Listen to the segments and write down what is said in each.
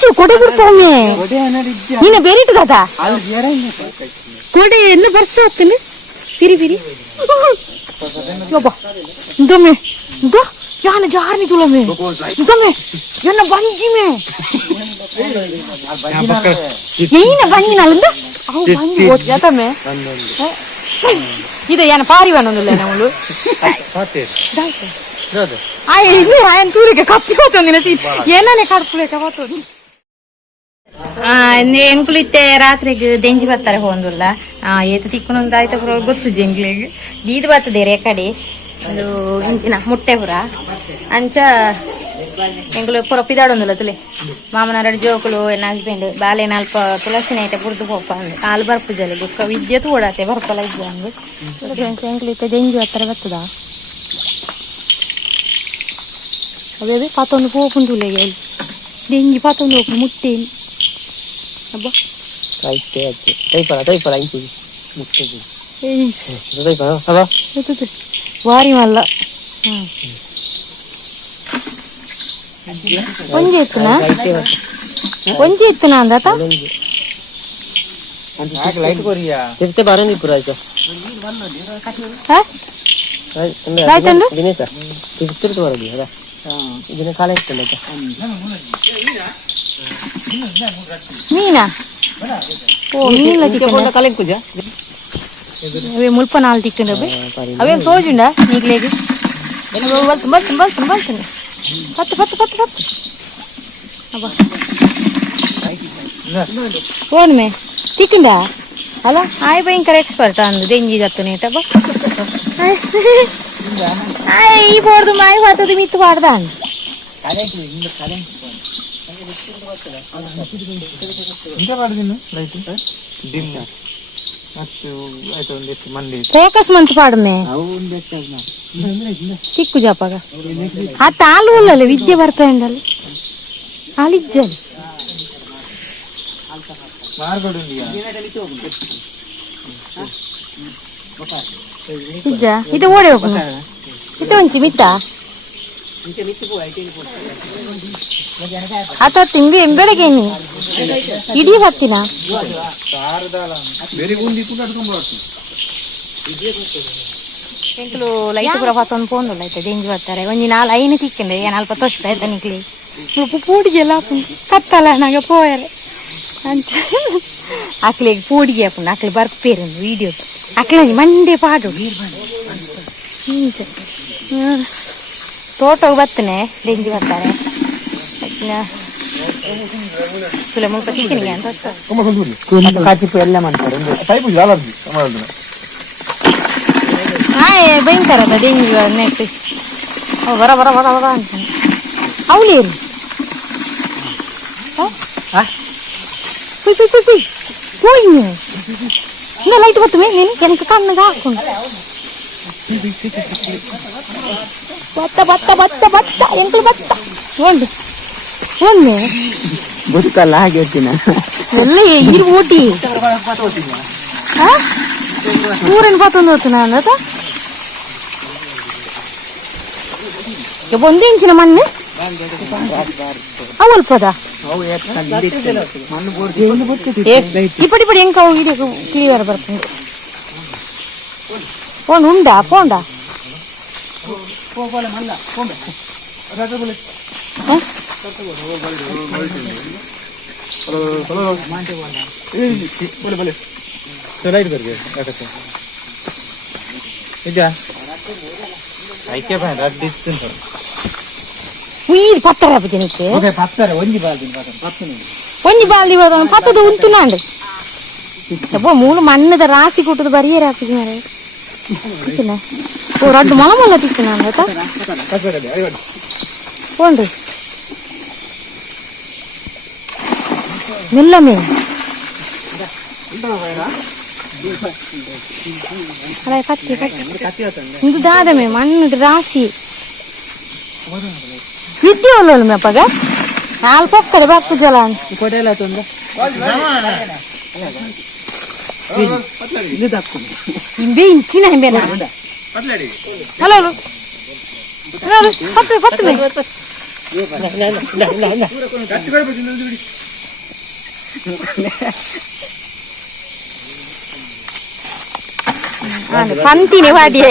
ಅಂಚು ಕೊಡೆ ಬಿಡ್ಪೊಮ್ಮೆ ನಿನ್ನ ಬೇರಿಟ್ಟು ಕದಾ ಕೊಡೆ ಎಲ್ಲ ಬರ್ಸ ಆಗ್ತಾನೆ ತಿರಿ ತಿರಿ ಇಂದೊಮ್ಮೆ ಇಂದೋ ಯಾನ ಜಾರ್ನಿ ತುಳಮೆ ಇಂದೊಮ್ಮೆ ಎನ್ನ ಬಂಜಿಮೆ ಏನ ಬಂಜಿನಲ್ಲ ಅವು ಬಂಜಿ ಓದ್ಯಾತಮೆ ಇದು ಏನ ಪಾರಿವನೊಂದಿಲ್ಲ ನಮ್ಮಳು ಇನ್ನು ఆయన తూరిక కప్పిపోతుంది ఏననే కడుపులేక పోతుంది ಎಂಕುಲಿತ್ತೆ ರಾತ್ರಿಗೆ ದೆಂಜಿ ಬರ್ತಾರೆ ಹೋಂದುಲ್ಲ ಏತ ತಿಕ್ಕುನೊಂದು ಆಯ್ತ ಪುರ ಗೊತ್ತು ಜಂಗ್ಲಿಗೆ ಗೀದು ಬರ್ತದೆ ರೆಕಡೆ ಅದು ಇಂಚಿನ ಮುಟ್ಟೆ ಪುರ ಅಂಚ ಎಂಕುಲು ಪುರ ಪಿದಾಡೊಂದುಲ್ಲ ತುಲೆ ಮಾಮನಾರಡು ಜೋಕುಲು ಎನ್ನ ಹಸ್ಬೆಂಡ್ ಬಾಲೆನ ಅಲ್ಪ ತುಳಸಿನ ಐತೆ ಬುರ್ದು ಹೋಪ ಹಾಲು ಬರ್ಪು ಜಲೆ ಬುಕ್ಕ ವಿದ್ಯುತ್ ಓಡಾತೆ ಬರ್ಪಲ್ಲ ಇದ್ದ ಹಂಗೆ ಎಂಕುಲಿತ್ತೆ ದೆಂಜಿ ಬರ್ತಾರೆ ಬರ್ತದ ಅವೇ ಪಾತೊಂದು ಹೋಪುಂದುಲೆಗೆ ದೆಂಜಿ ಪಾತೊಂದು ಹೋಪು ಮುಟ್ಟೇನು ಅಬ್ಬಾ ತೈಪರ ಇಂಚಿ ಮುಟ್ಟೇನು ವಾರಿ ಮಲ್ಲ ಒಂಜಿ ಇತ್ತನ ಅಂದಾತ ತಿರ್ತೆ ಬಾರಂದಿ ಪುರ ಆಯ್ತಂದು ದಿನೇಶ ತಿರ್ತಿರ್ತು ಬರದಿ ಅದ ಇದನ್ನ ಕಾಲ ಇತ್ತಲ್ಲ ಮೀನಾ ಓ ಮೀನ್ಲ ತಿಕ್ಕೊಂಡ ಕಾಲ ಕುಜ ಅವೇ ಮುಲ್ಪ ನಾಲ್ ತಿಕ್ಕೊಂಡ ಅವೇ ಸೋಜುಂಡ ನೀಗ್ಲೇಗೆ ಬಲ್ತನೆ ಪತ್ತು ಅಬ್ಬಾ ಓನ್ ಮೇ ತಿಕ್ಕೊಂಡ ಅಲ್ಲ ಆಯ್ ಭಯಂಕರ ಎಕ್ಸ್ಪರ್ಟ್ ಅಂದು ದೆಂಜಿ ಜತ್ತನೆ ತಬ್ಬ ಈ ಬೋರ್ದು ಮಾಯಿ ಮಾತದು ಮಿತ್ತು ಮಾಡ್ದ ಫೋಕಸ್ ಮಂತ್ ಪಾಡ್ಮೆ ತಿಕ್ಕು ಜಾಪಾಗ ಆ ತಾಲು ಅಲ್ಲಲ್ಲ ವಿದ್ಯೆ ಬರ್ಪೇಂಡಲ್ಲ ಅಲ್ಲಿಜ್ಜಲ್ ಇಜ್ಜ ಇದು ಓಡಿ ಹೋಗೋಣ ಇದು ಒಂಚಿ ಮಿತ್ತ ಆತ ತಿಂಗಿ ಎಂಬೆಳಗೆ ಇಡೀ ಹತ್ತಿನ ಎಂಕಲು ಲೈಟ್ ಪೂರ ಪಾತೊಂದು ಪೋಂದುಲ್ಲ ಆಯ್ತಾ ದೆಂಜಿ ಬರ್ತಾರೆ ಒಂಜಿ ನಾಲ್ ಐನು ತಿಕ್ಕಂಡೆ ಏನ್ ಅಲ್ಪ ತೊಷ್ಪ ಆಯ್ತಾ ನಿಕ್ಲಿ ಪೂಡಿಗೆಲ್ಲ ಕತ್ತಲ್ಲ ನಾಗ ಪೋಯರೆ ಅಂಚ ಅಕ್ಲಿಗೆ ಪೂಡಿಗೆ ಅಪ್ಪು ಅಕ್ಲಿ ಬರ್ಪೇರು ವಿಡಿಯೋ ಅಕ್ಲಿ ಮಂಡೆ ಪಾಡು ತೋಟಕ್ಕೆ ಬರ್ತನೆ ದೆಂಜಿ ಬರ್ತಾರೆ ತುಲೆ ಮುಲ್ಪ ತಿಕ್ಕಿನಿಗೆ ಅಂತ ಎಲ್ಲ ಮಾಡ್ತಾರೆ ಭಯಂಕರ ಅದ ದೆಂಜಿ ನೆಟ್ಟು ಬರ ಅಂತ ಅವಲೇರು ಇನ್ನ ಲೈಟ್ ಬರ್ತವೆ ನೀನು எனக்கு ಕಣ್ಣಗೆ ಹಾಕೊಂಡು ಬತ್ತ ಎಂಕಲು ಬತ್ತ ಒಂದು ಒಮ್ಮೆ ಗೊತ್ತಲ್ಲ ಹಾಗೆ ಎಲ್ಲ ಇರು ಓಟಿ ಊರಿನ ಪಾತೊಂದು ಹೋಗ್ತಾನ ಅಂದ ಒಂದು ಇಂಚಿನ ಮಣ್ಣು ಅವಲ್ಪದ ಇಪ್ಪಡಿ ಹೆಂಗ ಕ್ಲಿಯರ್ ಬರ್ತದೆ ಫೋನ್ ಉಂಡಾ ಫೋಂಡ ಪತ್ತರ ಜನಕ್ಕೆ ಒಂಜಿ ಬಾಲ್ದಿ ಪತ್ತದ ಉಂಟುನಾಂಡು ಮೂಲು ಮಣ್ಣದ ರಾಸಿ ಕೊಟ್ಟದು ಬರಿಯರ ಹಾಕಿದ್ ಮಾರೆ ಓ ರಡ್ಡು ಮೊಲ ಮೊಲ ತಿಕ್ಕಿನ ಹೋನ್ರಿ ಮೆಲ್ಲಮೆ ಕತ್ತಿ ಇದು ದಾದಮೆ ಮಣ್ಣದ ರಾಸಿ ವಿದ್ಯೆ ಒಳ್ಳೆ ಮೇಪಗ ನಾಲ್ ಪೊಕ್ಕಡೆ ಬಾಪು ಜಲ ಇಂಬೆ ಇಂಚಿನ ಹಿಂಬೆನ ಹಲೋ ಹತ್ತು పంతిని వాడి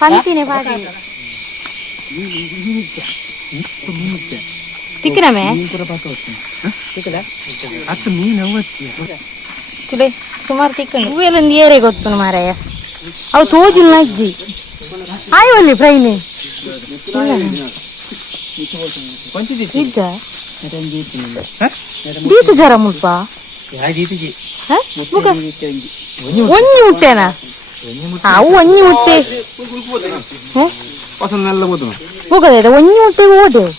పంతిని వాడి ತಿಕ್ಕನಮೆ ತುಲೆ ಸುಮಾರು ತಿಕ್ಕಂಡು ಹೂವೆಲ್ಲೊಂದು ಏರೆ ಗೊತ್ತು ಮಾರಾಯ ಅವು ತೋಜುಲ್ ಅಜ್ಜಿ ಆಯ್ವಲ್ಲಿ ಫ್ರೈನೆ ನಿಜ ದೀತು ಜರ ಮುಲ್ಪ ಒಂಜಿ ಮುಟ್ಟೆನಾ ಅವು ಒಂಜಿ ಮುಟ್ಟೆ ಹೋಗದ ಒಂಜಿ ಮುಟ್ಟೆ ಓಡೆವು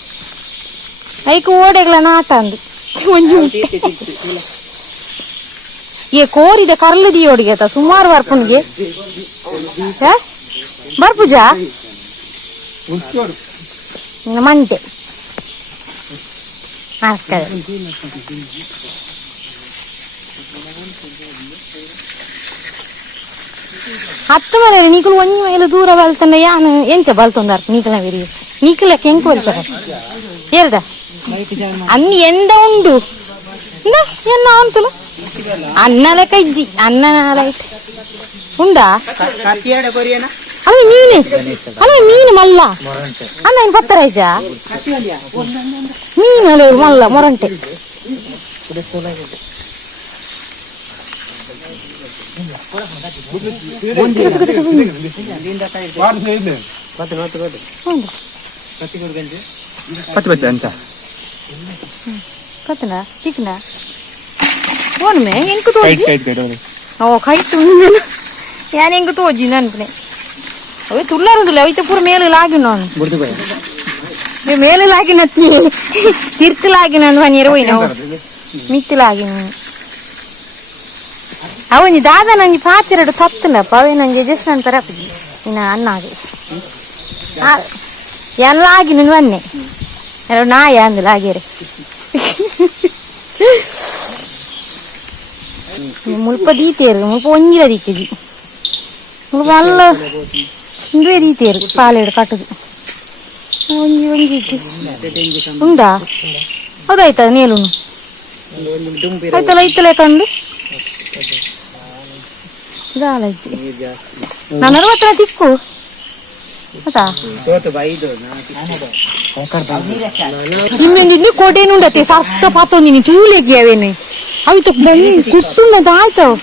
ಐಕ್ ಓಡೆಗ್ಲ ನಾಟ ಅಂದು ಒಂಜಿ ಮುಟ್ಟೆ ಏ ಕೋರಿದ ಕರ್ಲದಿ ಓಡಿಗೆ ಸುಮಾರು ಬರ್ಪುನ್ಗೆ ಬರ್ಪುಜಾ ಮಂಟೆ ಆಗ್ತದೆ ಹತ್ತು ಮನೆ ನೀಕಲು ಒಂಜಿ ಮೈಲು ದೂರ ಬಲ್ತಂಡ ಯಾನು ಎಂಚ ಬಲ್ತೊಂದಾರ ನೀಕಲ ಬೇರಿ ನೀಕಲಕ್ಕೆ ಹೆಂಗ್ ಕೊಲ್ತಾರ ಎರಡ ಅನ್ನಿ ಎಂಡ ಉಂಡು ಎನ್ನ ಅಂತಲು ಅನ್ನಲ ಕಜ್ಜಿ ಅನ್ನ ಲೈಟ್ ಉಂಡಾ ಅಲ್ಲ ಮೀನು ಅಲ್ಲ ಮೀನು ಮಲ್ಲ ಅನ್ನ ಏನು ಪತ್ತರೈಜ ಮೀನು ಅಲ್ಲ ಮಲ್ಲ ಮೊರಂಟೆ ಕತ್ತನ ತಿಕ್ಕನ ಓನ್ಮೆ ಎಂಕು ತೋಜಿ ಓ ಕೈಟ್ ಯಾನ್ ಎಂಕು ತೋಜಿ ನನ್ಪನೆ ಅವೆ ತುಳ್ಳಾರುದಿಲ್ಲ ಅವೈತೆ ಪೂರ ಮೇಲು ಲಾಗಿ ನಾನು ಮೇಲು ಲಾಗಿ ನತ್ತಿ ತಿರ್ತಲಾಗಿ ನಾನು ಮನೆಯರ ಹೋಯ್ ನಾವು ಮಿತ್ತಲಾಗಿ ಅವನಿ ದಾದ ನಂಗೆ ಪಾತಿರಡು ತತ್ತನಪ್ಪ ಅವೇ ನಂಗೆ ಜಸ್ಟ್ ನಂತರ ಇನ್ನ ಅನ್ನಾಗಿ ಎಲ್ಲ ಆಗಿ ನಿನ್ ಬನ್ನೆ ಎಲ್ಲ ನಾಯ ಅಂದಿಲ್ಲ ಆಗ್ಯಾರೆ ಮುಲ್ಪ ದೀತೇರು ಮುಲ್ಪ ಒಂಜಿಲ ದೀಕೆಜಿ ಮುಲ್ಪ ಅಲ್ಲ ಇಂದ್ವೇ ದೀತೇರು ಪಾಲೆಡು ಕಟ್ಟದು ಒಂಜಿ ಒಂಜಿ ಉಂಡಾ ಹೌದಾಯ್ತಾ ನೇಲು ಆಯ್ತಲ್ಲ ಇತ್ತಲೇ ಕಂಡು ಗಾಲಜ್ಜಿ ನಾನು 60 ತಿಕ್ಕು ಆಯ್ತಾ ಇಮ್ಮೆಂದಿ ಕೋಟೆನು ಉಂಡತ್ತೆ ಸರ್ತ ಪಾತೊಂದಿನಿ ಚೂಲೆಗೆ ಅವೇನೆ ಅವಿತ ಬನ್ನಿ ಕುಟ್ಟುಂಡದ ಆಯ್ತಾವ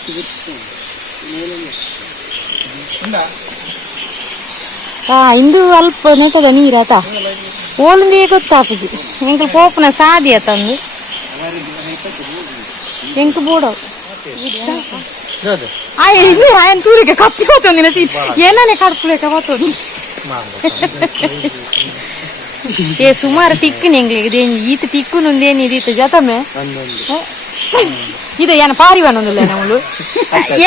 ಇಂದು ಅಲ್ಪ ನೆಟ್ಟದ ನೀರಾತ ಓಲಂದೇ ಗೊತ್ತಾಪುಜಿ ಎಂಕ ಪೋಪನ ಸಾದಿ ಆತಂದು ಎಂಕ ಬೋಡವ್ ఆయన తూరిక కప్పిపోతుంది ఏనానే కడుపులేక పోతుంది ఏ సుమారు తిక్కుని ఎంగ్లే ఈత తిక్కునుందేని ఇది జతమే ಇದು ಏನು ಪಾರಿವಾನ ಒಂದಿಲ್ಲ ನಮ್ಮಳು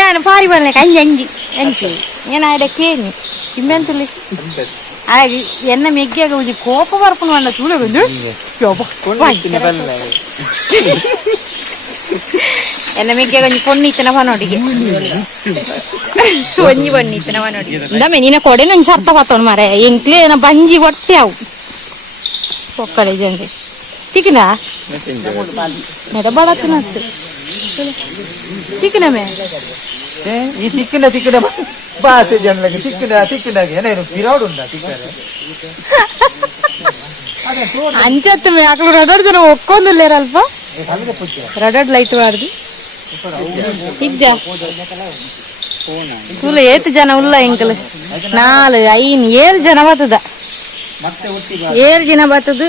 ಏನು ಪಾರಿವಾನ ಅಂಜಿ ಅಂಜಿ ಅಂಜಿ ಏನು ಆಡಕ್ಕೇನು ಇಮ್ಮೆಂತಲ್ಲಿ ಹಾಗೆ ಎನ್ನ ಮೆಗ್ಗಿಯಾಗ ಒಂದು ಕೋಪ ಬರ್ಪನು ಅಣ್ಣ ಚೂಳ ಬಂದು ಎನ್ನ ಮೆಗ್ಗಿಯಾಗ ಒಂದು ಪೊಣ್ಣಿತ್ತನ ಪನೋಡಿಗೆ ಒಂಜಿ ಪೊಣ್ಣಿತ್ತನ ಪನೋಡಿಗೆ ಇಂದಮ್ಮೆ ನಿನ್ನ ಕೊಡೆ ನಂಗೆ ಸರ್ತ ಪತ್ತವನು ಮಾರ ಎಂಕ್ಲೆ ಏನ ಬಂಜಿ ಹೊಟ್ಟೆ ಅವು ಒಕ್ಕಡೆ ಜನರಿ ತಿಕ್ಕನಾ ನೆಡ ಬಳತ್ತಿನತ್ತು ತಿಕ್ಕನಮೆ ಈ ತಿಕ್ಕಿನ ತಿಕ್ಕಿನ ಭಾಷೆ ಜನರಿಗೆ ತಿಕ್ಕಿನ ತಿಕ್ಕಿನಾಗೆ ಏನೇನು ಪಿರಾಡ್ ಉಂಟಾ ತಿಕ್ಕರೆ ಅಂಚತ್ತು ಅక్కడ ರಡಡ್ ಜನ ಒಕ್ಕೊಂದಿಲ್ಲೇರಲ್ಪ ರಡಡ್ ಲೈಟ್ ವಾರ್ದು ಇಜ್ಜ ತುಲ ಏತ್ ಜನ ಉಲ್ಲ ಎಂಕಲ್ 4 5 7 ಜನ ಬರ್ತದ 7 ಜನ ಬರ್ತದ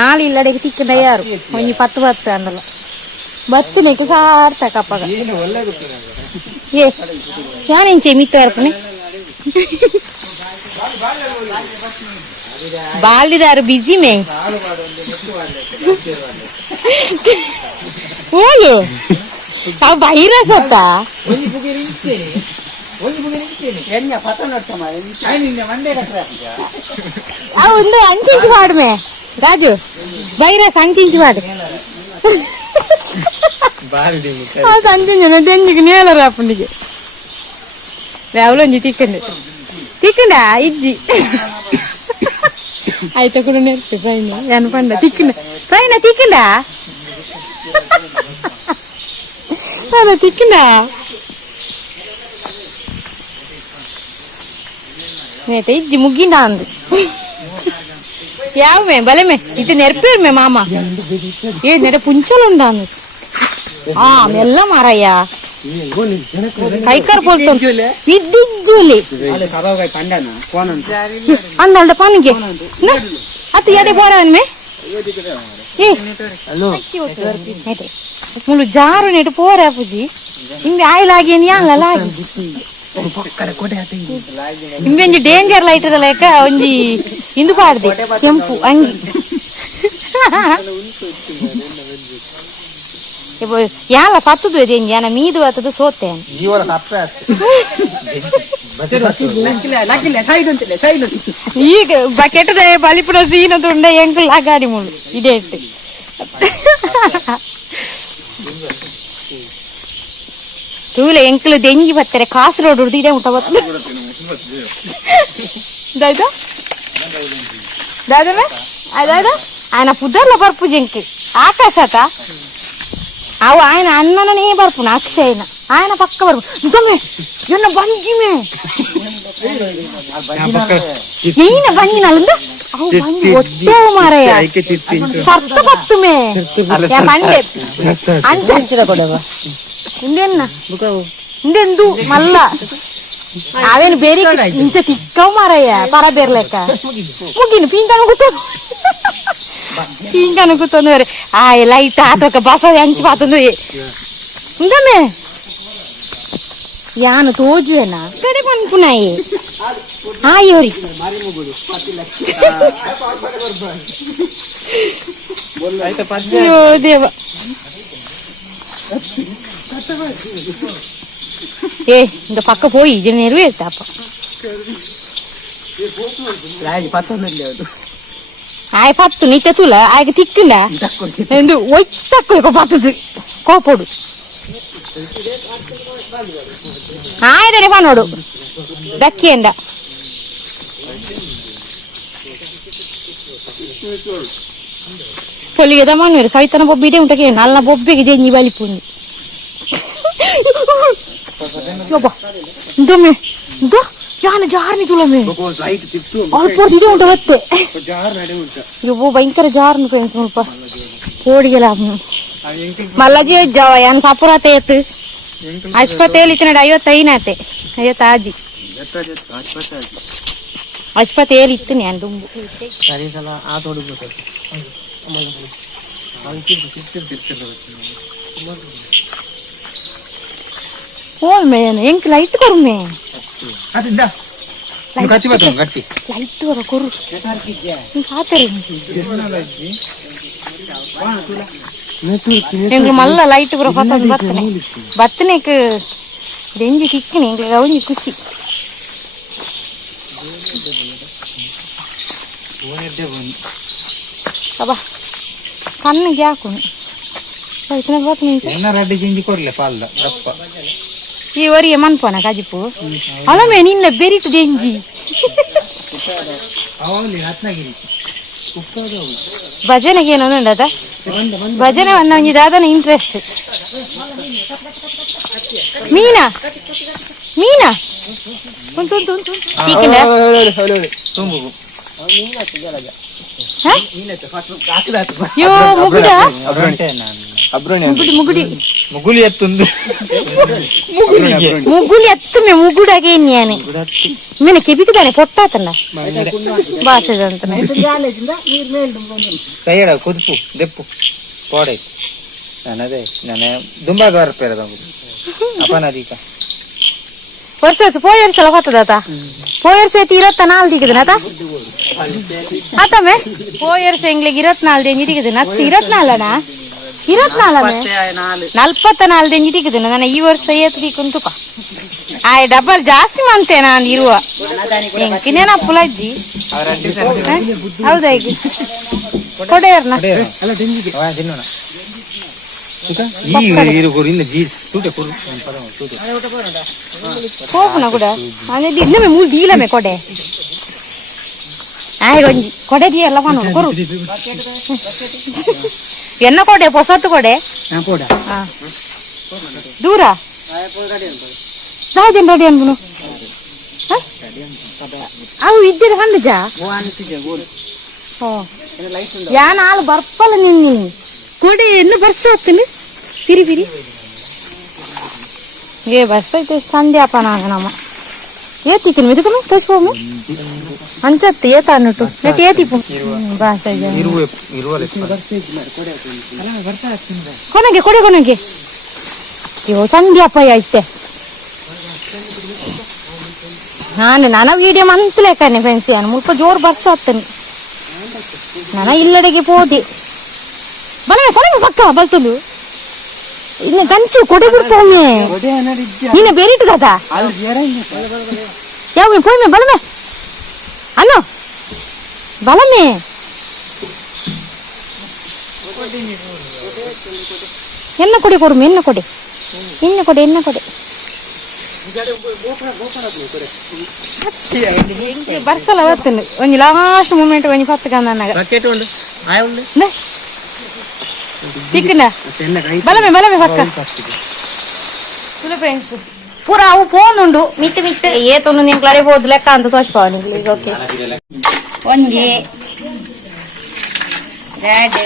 4 ಇಲ್ಲಡೆಗೆ ತಿಕ್ಕನ ಯಾರು ಒಂಜಿ 10 ಬತ್ತ ಅಂದಲ್ಲ ಬತ್ತಿನಕ್ಕೆ ಸಾರ್ಥ ಕಪ್ಪಗ ಏ ಯಾನೆಂಚೆ ಮಿತ್ತ ಅರ್ಪಣೆ ಬಾಲ್ದಿದಾರು ಬಿಜಿ ಮೇ ಓಲು ಅವು ವೈರಸ್ ಅತ್ತ ಅವು ಒಂದು ಅಂಚಿಂಚು ಪಾಡ್ಮೆ ರಾಜು ವೈರಸ್ ಅಂಚಿಂಚು ಪಾಡು ಅದು ಅಂಚಿಂಚು ದೆಂಜಿಗೆ ನೇಲರ ಅಪ್ಪನಿಗೆ ರಾವುಲೊಂಜಿ ತಿಕ್ಕಂಡು ತಿಕ್ಕಂಡ ಇಜ್ಜಿ ಆಯ್ತಾ ಕೂಡ ನೆರ್ಪೆ ಪ್ರೈನ ಏನು ಪಂಡ ತಿಕ್ಕಂಡ ಪ್ರೈನ ತಿಕ್ಕಂಡ ಅದ ತಿಕ್ಕಂಡ నేత ఇజ్జి ముగ్గిందా అంది యావమే బలమే ఇది నెరపేరుమే మామ ఏ నెడ పుంచలు ఉండాను మెల్ల మారయ్యా కైకర్ పోల్తాం ఇద్దిజ్జులి అంద పనికి అత్త ఎదే పోరావని ముళ్ళు జారు నెటు పోరా పూజి ఇంది ఆయిలాగి లాగి ಇಂಬೆಂಜಿ ಡೇಂಜರ್ ಲೈಟ್ ಲೆಕ್ಕ ಒಂಜಿ ಇಂದು ಪಾಡ್ದೆ ಕೆಂಪು ಅಂಗಿ ಯಾಲ ಪತ್ತದು ಇದೆಂಜಿ ಯಾನ ಮೀದು ಆತದು ಸೋತೇನೆ ಈಗ ಬಕೆಟ್ ಬಲಿಪುರ ಸೀನ ತುಂಡ ಎಂಕಲ್ ಆಗಾಡಿ ಮುಳ್ಳು ಇದೇ ಇಟ್ಟು ತೂಲೆ ಎಂಕಲು ದೆಂಜಿ ಬತ್ತಾರೆ ಕಾಸರೋಡ್ ಹುಡ್ದು ಇದೇ ಊಟ ಬರ್ತದೆ ದಾದಮೆ ಅದಾದ ఆయన పుదర్ల బర్పు జంకి ఆకాశత అవు ఆయన అన్ననే బర్పున అక్షయన ఆయన పక్క బర్పు ఇంకమే ఎన్న బంజిమే ఈయన బంజి నలుంద అవు బంజి ఒట్టేవు మారయ్య సర్త పత్తుమే యా పండే అంచంచద కొడవ ఇందెన్న ఇందెందు మళ్ళా అదేను బేరి ఇంచ తిక్కవు మారయ్య పరబేర్ లెక్క ముగ్గిన పింక్ అనుకుతుంది మరి ఆ లైట్ ఆతొక బస ఎంచి పోతుంది ఇందమే యాను తోజువేనా ఇక్కడే కొనుక్కున్నాయి ఎవరి దేవ இந்த பக்கம் போய் இது நெருவேத்தாப்ப ಆಯ್ ಪತ್ತು ನಿತ್ಯ ತುಲ ಆಯ್ಕೆ ತಿಕ್ಕಂಡ ಎಂದು ಒಯ್ತಕ್ಕ ಪತ್ತದು ಕೋಪಡು ಆಯ್ದರೆ ನೋಡು ದಕ್ಕಿಯಂಡ పొలిగేదా మీరు సవితన బొబ్బిటే ఉంటకే నల్ల బొబ్బికి జంజి బలిపోయింది ఇంతమే ఇంత ಯಾನ ಜಾರ್ನಿ ತುಳಮೆ ಅಲ್ಪ ಇದೇ ಉಂಟ ಮತ್ತೆ ಇವು ಭಯಂಕರ ಜಾರ್ನು ಫ್ರೆಂಡ್ಸ್ ಸ್ವಲ್ಪ ಓಡಿಗೆಲ್ಲ ಮಲ್ಲಜಿ ಯಾನ ಸಪುರತೆ ಎತ್ತು ಅಶ್ಪತೇಲಿ ಇತ್ತಿನ 55 ಐವತ್ತು ಆಜಿ ಅಶ್ಪತೇಲಿ ಇತ್ತು ನಾನು ದುಂಬು ಹೋಲ್ ಮೇನ್ ಎಂಕ್ ಲೈಟ್ ಕೊರ್ಮೆ ಅದಿದ್ದ ಕಚ್ಚಿ ಬತ್ತು ಗಟ್ಟಿ ಲೈಟ್ ವರ ಕೊರು ಕಾತರೆ ಎಂಗ್ ಮಲ್ಲ ಲೈಟ್ ವರ ಫತ ಬತ್ತನೆ ಬತ್ತನೆಕ್ ದೆಂಜಿ ತಿಕ್ಕನೆ ಎಂಗ್ ಗೌನಿ ಖುಷಿ ಅಬ್ಬಾ ಕಣ್ಣಿಗೆ ಹಾಕೋಣ ಇತನ ಬತ್ತನೆ ಎನ್ನ ರೆಡ್ಡಿ ಜಿಂಜಿ ಕೊರ್ಲೆ ಪಾಲ್ದ ದಪ್ಪ ಈ ವರಿಗೆ ಮನ್ಪೋನ ಕಾಜಿಪು ಅಲಮೆ ನಿನ್ನ ಬೆರಿಟು ದೆಂಜಿ ಭಜನೆಗೆ ಏನೋ ಉಂಡದ ಭಜನೆ ಒಂದೊಂದು ದಾದನ ಇಂಟ್ರೆಸ್ಟ್ ಮೀನಾ ಮೀನಾ ಯೋ ಮುಗುಡ ಮುಗುಡಿ ಮುಗುಲಿ ಎತ್ತೊಂದು ಮುಗುಲಿ ಎತ್ತುಮೆ ಮುಗುಡಾಗೆ ನಾನು ಮೀನ ಕೆಬಿಕ್ತಾನೆ ಪೊಟ್ಟಾತನ ಭಾಷೆದಂತಾನೆ ಸೈಡ ಕುದುಪು ದೆಪ್ಪು ಕೋಡೆ ನನದೇ ನಾನೇ ದುಂಬಾಗ ಬರ್ಪೇರದ ಅಪನದೀಕ ವರ್ಷ ಪೋಯರ್ಸಲ ಹೊತ್ತದಾತ ಪೋಯರ್ಸ 24 ದಿಗದನತ ಆತಮೆ ಪೋಯರ್ಸ ಎಂಗ್ಲಿಗೆ 24 ದೆಂಜಿ ದಿಗದನ 24ನಾ 44 ದೆಂಜಿ ದಿಗದನ ನಾನು ಈ ವರ್ಷ ಏತ್ದಿ ಕುಂತುಪ ಆಯ್ ಡಬಲ್ ಜಾಸ್ತಿ ಮಂತೆ ನಾನು ಇರುವ ಎಂಕಿನೇನ ಪುಲಜ್ಜಿ ಹೌದಾ ಈಗ ಕೊಡೆಯರ್ನ ಹೋಗುಣ ಕೂಡ ಅಂದ್ರೆ ಇನ್ನೊಮ್ಮೆ ಮೂರು ದೀಲಮೆ ಕೊಡೆ ಕೊಡೆ ದೀ ಎಲ್ಲ ಮಾಡೋಣ ಕೊರು ಎನ್ನ ಕೊಡೆ ಹೊಸತ್ತು ಕೊಡೆ ದೂರ ರಾಜನ್ ರೆಡಿ ಅನ್ಬುನು ಅವು ಇದ್ದಿರ ಹಂಡಜ ಯಾನ್ ಆಳು ಬರ್ಪಲ್ಲ ನಿನ್ನ ಕೊಡೆ ಎನ್ನು ಬರ್ಸ ಹತ್ತನು ತಿರಿ ತಿರಿ ಏ ಬರ್ಸ ಐತೆ ಸಂಧ್ಯಾಪನ ನಮ್ಮ ಏತಿಕ್ಕನು ಮೆದುಕನು ಪುಷ್ಪಮು ಅಂಚತ್ತು ಏತ ಅನ್ನಟ್ಟು ನೆಟ್ ಏತಿಪ್ಪು ಬಾಸ ಕೊನೆಗೆ ಕೊಡೆ ಕೊನೆಗೆ ಅಯ್ಯೋ ಸಂಧ್ಯಾಪ ಐತೆ ನಾನು ವಿಡಿಯೋ ಮಂತ್ಲೇಕನೆ ಫ್ರೆಂಡ್ಸ್ ಯಾನು ಮುಲ್ಪ ಜೋರು ಬರ್ಸ ಹತ್ತನು ನಾನು ಇಲ್ಲಡೆಗೆ ಪೋದೆ ಬಲಮೆ ಕೊನೆಗೆ ಪಕ್ಕ ಬಲ್ತಲು ಇನ್ನು ಗಂಚು ಕೊಡೆ ಬಿಡ್ಪೊಮ್ಮೆ ನೀನೆ ಬೇರೆ ಇಟ್ಟದ ಯಾವ ಪೋಯ್ಮೆ ಬಲಮೆ ಅಲ್ಲೋ ಬಲಮೆ ಎನ್ನ ಕೊಡೆ ಕೊಡುಮೆ ಎನ್ನ ಕೊಡೆ ಎನ್ನ ಕೊಡೆ ಎನ್ನ ಕೊಡೆ ಬರ್ಸಲ್ಲ ಅವತ್ತನ್ನು ಒಂಜಿ ಲಾಸ್ಟ್ ಮೂಮೆಂಟ್ ಒಂಜಿ ಪತ್ತು ಗಂಧನಾಗ ಚಿಕ್ಕನ ಬಲಮೆ ಬಲಮೆ ಪಕ್ಕ ಫ್ರೆಂಡ್ಸ್ ಪೂರ ಅವು ಫೋನ್ ಉಂಡು ಮಿತ್ತು ಮಿತ್ತು ಏತೊಂದು ನಿಮ್ ಕ್ಲಾರೆ ಹೋದ್ ಲೆಕ್ಕ ಅಂತ ತೋರಿಸ್ಪಾವ ನಿಮ್ಗೆ ಓಕೆ ಒಂಜಿ ಎರಡು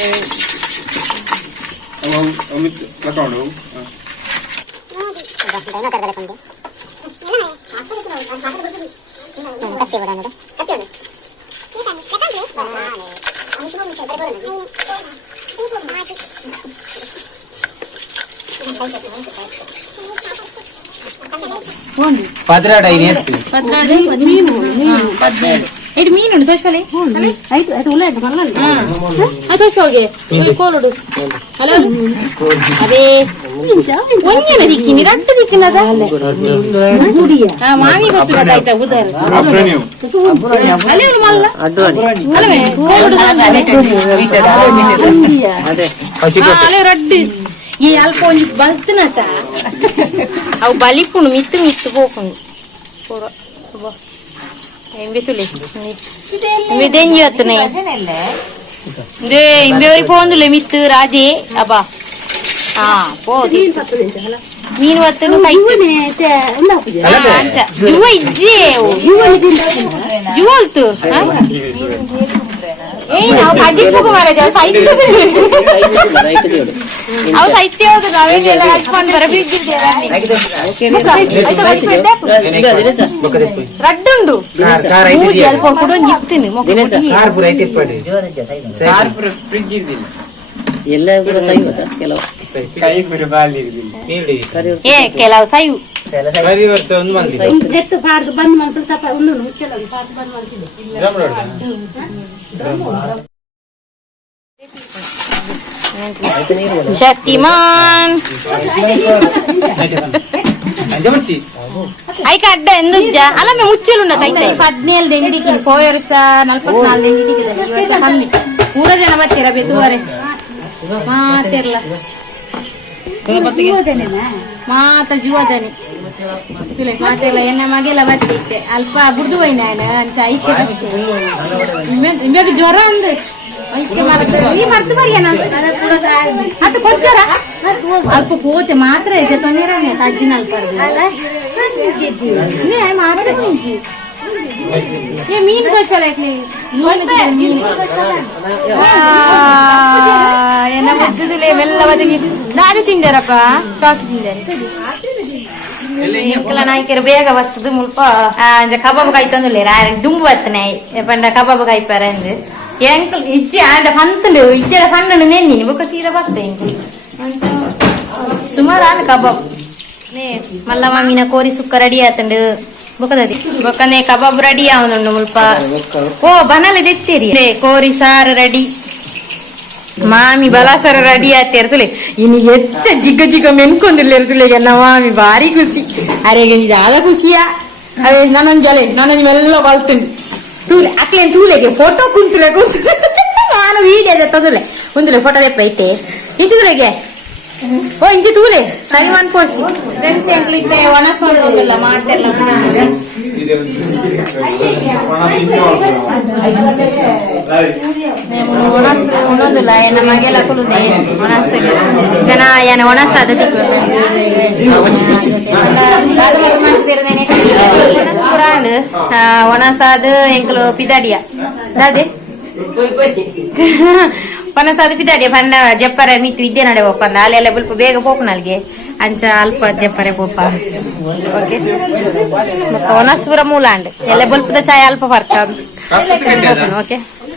ಇದು ಮೀನು ತೋರಿಸ್ಪಲೆ ತೋರಿಸ್ಕೋಗೆ ಕೋಲುಡು ಹಲೋ ಅದೇ ಒಂದಿನ ದಿಕ್ಕಿನಿ ರಟ್ಟು ದಿಕ್ಕಿನದ ಮಾಮಿ ಗೊತ್ತು ಆಯ್ತಾ ಉದಾರ ಅಲ್ಲೇ ಮಲ್ಲ ಅಲ್ಲವೇ ಕೋಲುಡು ಅಲ್ಲೇ ರಡ್ಡು ಈ ಅಲ್ಪ ಒಂಜಿ ಬಲ್ತನತ ಅವು ಬಲಿಪುಣು ಮಿತ್ತು ಮಿತ್ತು ಹೋಪುಂಡು ಪೂರ ಎಂಬೆತುಲೆ ಎಂಬೆದೆಂಜಿ ಹೊತ್ತನೆ ದೇ ಇಂಬೆವರಿ ಪೋಂದುಲೆ ಮಿತ್ತು ರಾಜೆ ಅಬ್ಬಾ ಹಾ ಪೋದು ಮೀನು ಹೊತ್ತನು ಅಂತ ಜುವ ಇಜ್ಜೆ ಜುವಲ್ತು ನಾವು ಕಜ್ಜಿ ಪುಗು ಮಾರಾಜ ಸಾಹಿತ್ಯ ಅವು ಸಾಹಿತ್ಯ ಹೌದು ನಾವೇನೆಲ್ಲ ಹಚ್ಕೊಂಡು ರಡ್ಡುಂಡು ಅಲ್ಪ ಕೂಡ ಇತ್ತೀನಿ ಎಲ್ಲ ಕೂಡ ಸೈವತ ಕೆಲವು ಕೆಲವು ಸೈವು ಶಕ್ತಿಮಾನ್ ಐಕ ಅಡ್ಡ ಎಂದುಜ್ಜ ಅಲ್ಲಮ್ಮೆ ಮುಚ್ಚಲುಂಡ ಕೈ 17 ದೆಂಗಿದಿಕ್ಕಿನ ಪೋಯ ವರ್ಷ 44 ದೆಂಗಿದಿಕ್ಕಿದೆ ಈ ವರ್ಷ ಕಮ್ಮಿ 3 ಜನ ಬರ್ತೀರ ಬೇತುವರೆ ಮಾತಿರ್ಲ ಮಾತ ಜುವದನಿ ತುಲೆ ಮಾತೆಲ್ಲ ಎನ್ನ ಮಗೆಲ್ಲ ಬರ್ತಿತ್ತೆ ಅಲ್ಪ ಬುಡ್ದು ಹೋಯ್ನ ಅಂಚ ಐಕೆ ಇಮ್ಯಾಗ ಜ್ವರ ಅಂದ್ರೆ ಐಕೆ ಮರ್ತ ಈ ಮರ್ತು ಬರಿಯನ ಅದು ಕೊಂಚರ ಅಲ್ಪ ಕೋತೆ ಮಾತ್ರ ಇದೆ ತೊಂದಿರನೆ ತಜ್ಜಿನ ಅಲ್ಪ ನೀ ಮಾತ್ರ ನಿಂಜಿ ये मीन को चला एकली मीन ಏನ ಮುದ್ದಿದಿಲೆ ಮೆಲ್ಲವದಿಗೆ ನಾನು ಚಿಂಡರಪ್ಪ ಚಾಕಿ ಚಿಂಡರೆ ಎಂಕಲ ನಾಯ್ಕರು ಬೇಗ ಬರ್ತದು ಮುಲ್ಪ ಅಂಜ ಕಬಾಬ್ ಕೈ ತಂದುಲೆ ರಾಯ ದುಂಬು ಬತ್ತನೆ ಪಂಡ ಕಬಾಬ್ ಕೈ ಪರ ಅಂದ್ರೆ ಎಂಕಲ್ ಇಜ್ಜೆ ಆಂಡ ಹಂತಲು ಇಜ್ಜೆ ಹಣ್ಣು ನೆನ್ನಿ ಬೊಕ್ಕ ಸೀದಾ ಬತ್ತೆ ಎಂಕಲ್ ಸುಮಾರು ಆನ ಕಬಾಬ್ ನೇ ಮಲ್ಲ ಮಮ್ಮಿನ ಕೋರಿ ಸುಕ್ಕ ರೆಡಿ ಆತಂಡು ಬೊಕ್ಕದದಿ ಬೊಕ್ಕನೆ ಕಬಾಬ್ ರೆಡಿ ಆವನುಂಡು ಮುಲ್ಪ ಓ ಬನಲೆ ದೆತ್ತೀರಿ ಕೋರಿ ಸಾರು ರೆಡಿ ಮಾಮಿ ಬಲಾಸರ ರೆಡಿ ಆತಿರ್ತಲೆ ಇನ್ನು ಹೆಚ್ಚ ಜಿಗ್ಗ ಜಿಗ್ಗ ಮೆನ್ಕೊಂಡಿರ್ಲಿರ್ತಲೆ ಎನ್ನ ಮಾಮಿ ಭಾರಿ ಖುಷಿ ಅರೆಗೆ ಇದು ಆದ ಖುಷಿಯಾ ಅದೇ ನನ್ನ ಜಲೆ ನನ್ನ ಎಲ್ಲ ಬಲ್ತುಂಡು ತೂಲೆ ಅಕ್ಲೇನ್ ತೂಲೆಗೆ ಫೋಟೋ ಕುಂತುಲೆ ನಾನು ವಿಡಿಯೋದ ತೊಂದ್ರೆ ಒಂದುಲೆ ಫೋಟೋ ದೆಪ್ಪ ಐತೆ ಇಂಚಿದ್ರೆಗೆ ಓ ಇಂಚೆ ತೂಲೆ ಸರಿ ಮಾಡ್ಕೊಡ್ಸಿ ಫ್ರೆಂಡ್ಸ್ ಎಂಕ್ಲಿಕ್ಕೆ ಒಣಸು ಅಂತಂದಿಲ್ಲ ಮಾಡ್ತಿರ್ಲ ಒಣಸು ಉಣ್ಣೋದಿಲ್ಲ ಏನ ಮಗೆಲ್ಲ ಕುಲುದೆ ಒಣಸಿಗೆ ಗನ ಏನ ಒಣಸ ಅದು ಮಾಡ್ತಿರದೇನೆ ಒಣಸ್ ಪುರಾಂಡ್ ಒಣಸಾದ ಎಂಕ್ಲು ಪಿದಾಡಿಯ ಅದೇ ಪನಸಾದ ಪಿದಾಡಿಯ ಪಂಡ ಜಪ್ಪರೆ ಮಿತ್ತು ವಿದ್ಯೆ ನಡೆ ಹೋಪಂದ ಅಲ್ಲೆಲ್ಲ ಸ್ವಲ್ಪ ಬೇಗ ಪೋಪು ನಲ್ಗೆ ಅಂಚ ಅಲ್ಪ ಜಪ್ಪರೆ ಪೋಪ ಓಕೆ ಮತ್ತೆ ಒಣಸ್ಪುರ ಮೂಲಾಂಡ್ ಎಲ್ಲ ಬಲ್ಪದ ಚಾಯ್ ಅಲ್ಪ ಬರ್ತಾವ ಓಕೆ